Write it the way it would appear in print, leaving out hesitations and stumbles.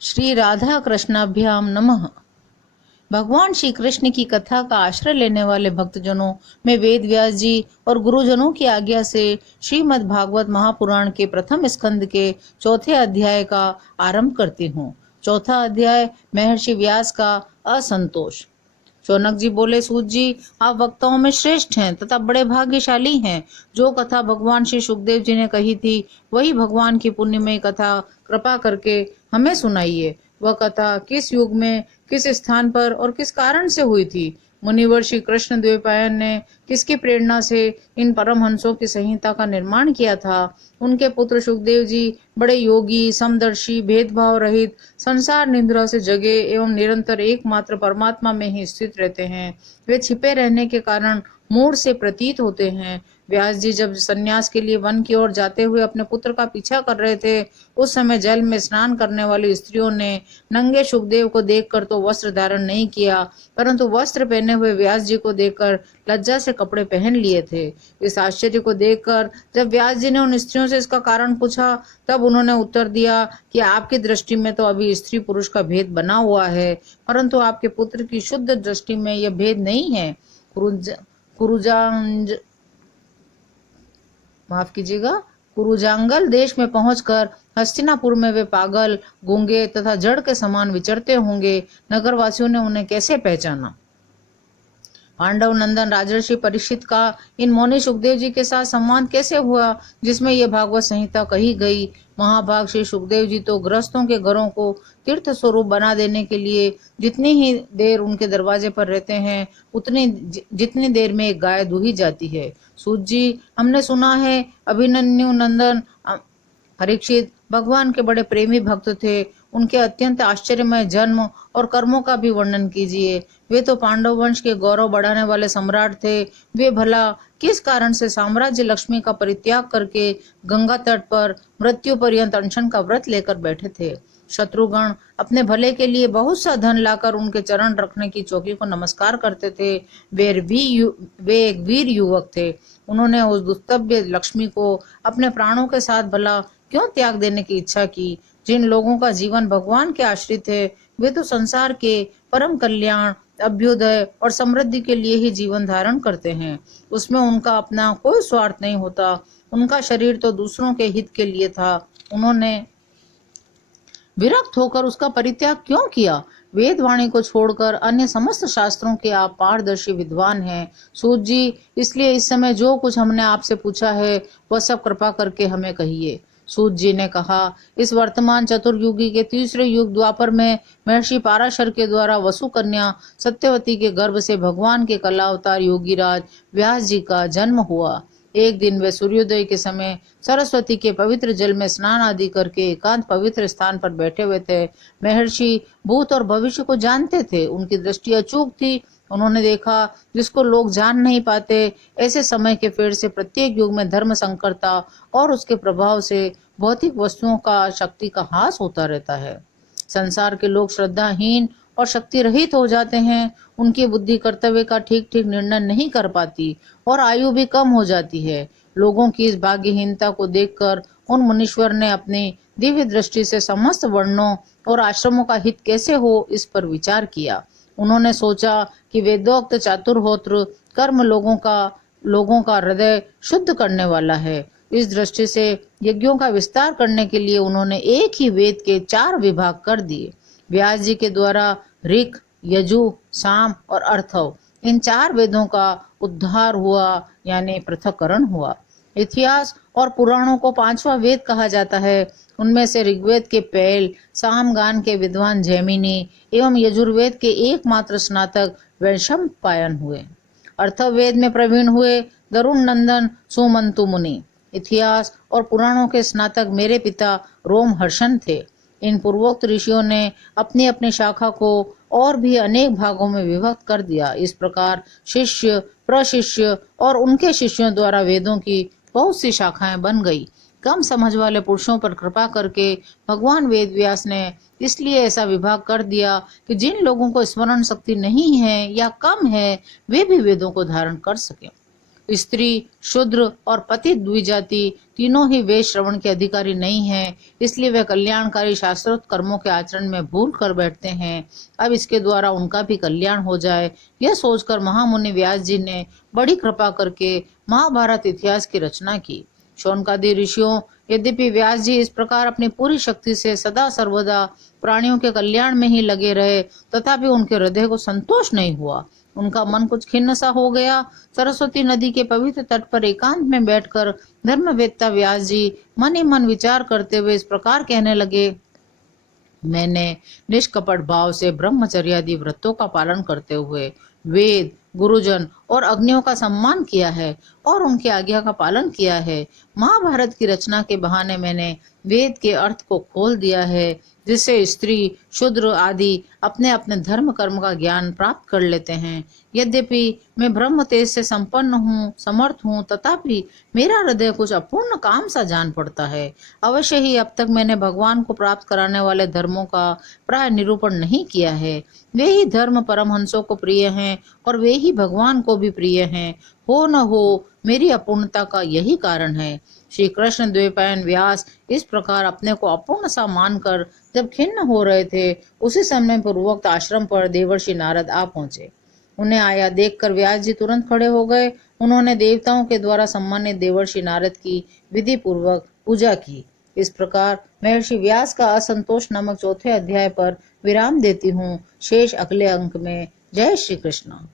श्री राधा कृष्णाभ्याम नमः। भगवान श्री कृष्ण की कथा का आश्रय लेने वाले भक्तजनों में वेद व्यास जी और गुरुजनों की आज्ञा से श्रीमद् भागवत महापुराण के प्रथम स्कंद के चौथे अध्याय का आरंभ करती हूँ। चौथा अध्याय महर्षि व्यास का असंतोष। शौनक जी बोले, सूत जी, आप वक्ताओं में श्रेष्ठ हैं तथा बड़े भाग्यशाली हैं। जो कथा भगवान श्री सुखदेव जी ने कही थी वही भगवान की पुण्यमयी कथा कृपा करके हमें सुनाइए। वह कथा किस युग में, किस स्थान पर और किस कारण से हुई थी? मुनिवर श्री कृष्ण द्वैपायन ने किसकी प्रेरणा से इन परमहंसों की संहिता का निर्माण किया था? उनके पुत्र सुखदेव जी बड़े योगी, समदर्शी, भेदभाव रहित, संसार निद्रा से जगे एवं निरंतर एकमात्र परमात्मा में ही स्थित रहते हैं। वे छिपे रहने के कारण मूढ़ से प्रतीत होते हैं। व्यास जी जब सन्यास के लिए वन की ओर जाते हुए अपने पुत्र का पीछा कर रहे थे, उस समय जल में स्नान करने वाली स्त्रियों ने नंगे सुखदेव को देखकर तो वस्त्र धारण नहीं किया, परंतु वस्त्र पहने हुए व्यास जी को देखकर लज्जा से कपड़े पहन लिए थे। इस आश्चर्य को देखकर जब व्यास जी ने उन स्त्रियों से इसका कारण पूछा, तब उन्होंने उत्तर दिया कि आपकी दृष्टि में तो अभी स्त्री पुरुष का भेद बना हुआ है, परंतु आपके पुत्र की शुद्ध दृष्टि में यह भेद नहीं है। कुरुजांगल देश में पहुंचकर हस्तिनापुर में वे पागल, गूंगे तथा जड़ के समान विचरते होंगे। नगरवासियों ने उन्हें कैसे पहचाना? पांडव नंदन राजर्षि परीक्षित का इन मौनी सुखदेव जी के साथ संवाद कैसे हुआ जिसमें यह भागवत संहिता कही गई? महाभाग श्री सुखदेव जी तो गृहस्थों के घरों को तीर्थ स्वरूप बना देने के लिए जितनी ही देर उनके दरवाजे पर रहते हैं, जितनी देर में एक गाय दूही जाती है। सूत जी, हमने सुना है अभिमन्यु नंदन परीक्षित भगवान के बड़े प्रेमी भक्त थे। उनके अत्यंत आश्चर्यमय जन्म और कर्मों का भी वर्णन कीजिए। वे तो पांडव वंश के गौरव बढ़ाने वाले सम्राट थे। वे भला किस कारण से साम्राज्य लक्ष्मी का परित्याग करके गंगा तट पर मृत्यु पर्यंत अनशन का व्रत लेकर बैठे थे? शत्रुगण अपने भले के लिए बहुत सा धन लाकर उनके चरण रखने की चौकी को नमस्कार करते थे। वे एक वीर युवक थे। उन्होंने उस दुस्तभ्य लक्ष्मी को अपने प्राणों के साथ भला क्यों त्याग देने की इच्छा की? जिन लोगों का जीवन भगवान के आश्रित है, वे तो संसार के परम कल्याण, अभ्युदय और समृद्धि के लिए ही जीवन धारण करते हैं। उसमें उनका अपना कोई स्वार्थ नहीं होता। उनका शरीर तो दूसरों के हित के लिए था। उन्होंने विरक्त होकर उसका परित्याग क्यों किया? वेद वाणी को छोड़कर अन्य समस्त शास्त्रों के आप पारदर्शी विद्वान हैं। सूत जी, इसलिए इस समय जो कुछ हमने आपसे पूछा है वह सब कृपा करके हमें कहिए। सूत जी ने कहा, इस वर्तमान चतुर्युगी के तीसरे युग द्वापर में महर्षि पाराशर के द्वारा वसु कन्या सत्यवती के गर्भ से भगवान के कलावतार योगीराज व्यास जी का जन्म हुआ। एक दिन वे सूर्योदय के समय सरस्वती के पवित्र जल में स्नान आदि करके एकांत पवित्र स्थान पर बैठे हुए थे। महर्षि भूत और भविष्य को जानते थे। उनकी दृष्टि अचूक थी। उन्होंने देखा जिसको लोग जान नहीं पाते। ऐसे समय के फेर से प्रत्येक युग में धर्म संकरता और उसके प्रभाव से भौतिक वस्तुओं का शक्ति का ह्रास होता रहता है। संसार के लोग श्रद्धाहीन और शक्ति रहित हो जाते हैं। उनकी बुद्धि कर्तव्य का ठीक ठीक निर्णय नहीं कर पाती और आयु भी कम हो जाती है। लोगों की इस भाग्यहीनता को देखकर उन मुनीश्वर ने अपनी दिव्य दृष्टि से समस्त वर्णों और आश्रमों का हित कैसे हो इस पर विचार किया। उन्होंने सोचा कि वेदोक्त चातुर्होत्र कर्म लोगों का हृदय शुद्ध करने वाला है। इस दृष्टि से यज्ञों का विस्तार करने के लिए उन्होंने एक ही वेद के 4 विभाग कर दिए। व्यास जी के द्वारा ऋक्, यजु, साम और अर्थव, इन 4 वेदों का उद्धार हुआ, यानी पृथक्करण हुआ। इतिहास और पुराणों को 5वां वेद कहा जाता है। उनमें से ऋग्वेद के पैल, सामगान के विद्वान जैमिनी एवं यजुर्वेद के एकमात्र स्नातक वैशंपायन हुए। अर्थवेद में प्रवीण हुए गरुण नंदन सुमंतु मुनि। इतिहास और पुराणों के स्नातक मेरे पिता रोमहर्षण थे। इन पूर्वोक्त ऋषियों ने अपनी अपनी शाखा को और भी अनेक भागों में विभक्त कर दिया। इस प्रकार शिष्य, प्रशिष्य और उनके शिष्यों द्वारा वेदों की बहुत सी शाखाएं बन गई। कम समझ वाले पुरुषों पर कृपा करके भगवान वेद व्यास ने इसलिए ऐसा विभाग कर दिया कि जिन लोगों को स्मरण शक्ति नहीं है या कम है, वे भी वेदों को धारण कर सके। स्त्री, शूद्र और पतित द्विजाति तीनों ही वेद श्रवण के अधिकारी नहीं हैं, इसलिए वे कल्याणकारी शास्त्रोक्त कर्मों के आचरण में भूल कर बैठते हैं। अब इसके द्वारा उनका भी कल्याण हो जाए, यह सोचकर महामुनि व्यास जी ने बड़ी कृपा करके महाभारत इतिहास की रचना की। शौनकादि ऋषियों, यद्यपि व्यास जी इस प्रकार अपनी पूरी शक्ति से सदा सर्वदा प्राणियों के कल्याण में ही लगे रहे, तथापि उनके हृदय को संतोष नहीं हुआ। उनका मन कुछ खिन्न सा हो गया। सरस्वती नदी के पवित्र तट पर एकांत में बैठकर धर्मवेत्ता व्यास जी मन ही मन विचार करते हुए इस प्रकार कहने लगे, मैंने निष्कपट भाव से ब्रह्मचर्यादि व्रतों का पालन करते हुए वेद, गुरुजन और अग्नियों का सम्मान किया है और उनकी आज्ञा का पालन किया है। महाभारत की रचना के बहाने मैंने वेद के अर्थ को खोल दिया है, जिससे स्त्री, शूद्र आदि अपने अपने धर्म कर्म का ज्ञान प्राप्त कर लेते हैं। यद्यपि मैं ब्रह्म तेज से संपन्न हूँ, समर्थ हूँ, तथापि मेरा हृदय कुछ अपूर्ण काम सा जान पड़ता है। अवश्य ही अब तक मैंने भगवान को प्राप्त कराने वाले धर्मों का प्राय निरूपण नहीं किया है। वे ही धर्म परमहंसों को प्रिय हैं और वे ही भगवान को भी प्रिय हैं। हो न हो, मेरी अपूर्णता का यही कारण है। श्री कृष्ण द्वैपायन व्यास इस प्रकार अपने को अपूर्ण सा मानकर जब खिन्न हो रहे थे, उसी समय पूर्वोक्त आश्रम पर देवर्षि नारद आ पहुंचे। उन्हें आया देखकर व्यास जी तुरंत खड़े हो गए। उन्होंने देवताओं के द्वारा सम्मानित देवर्षि नारद की विधि पूर्वक पूजा की। इस प्रकार महर्षि व्यास का असंतोष नामक चौथे अध्याय पर विराम देती हूँ। शेष अगले अंक में। जय श्री कृष्ण।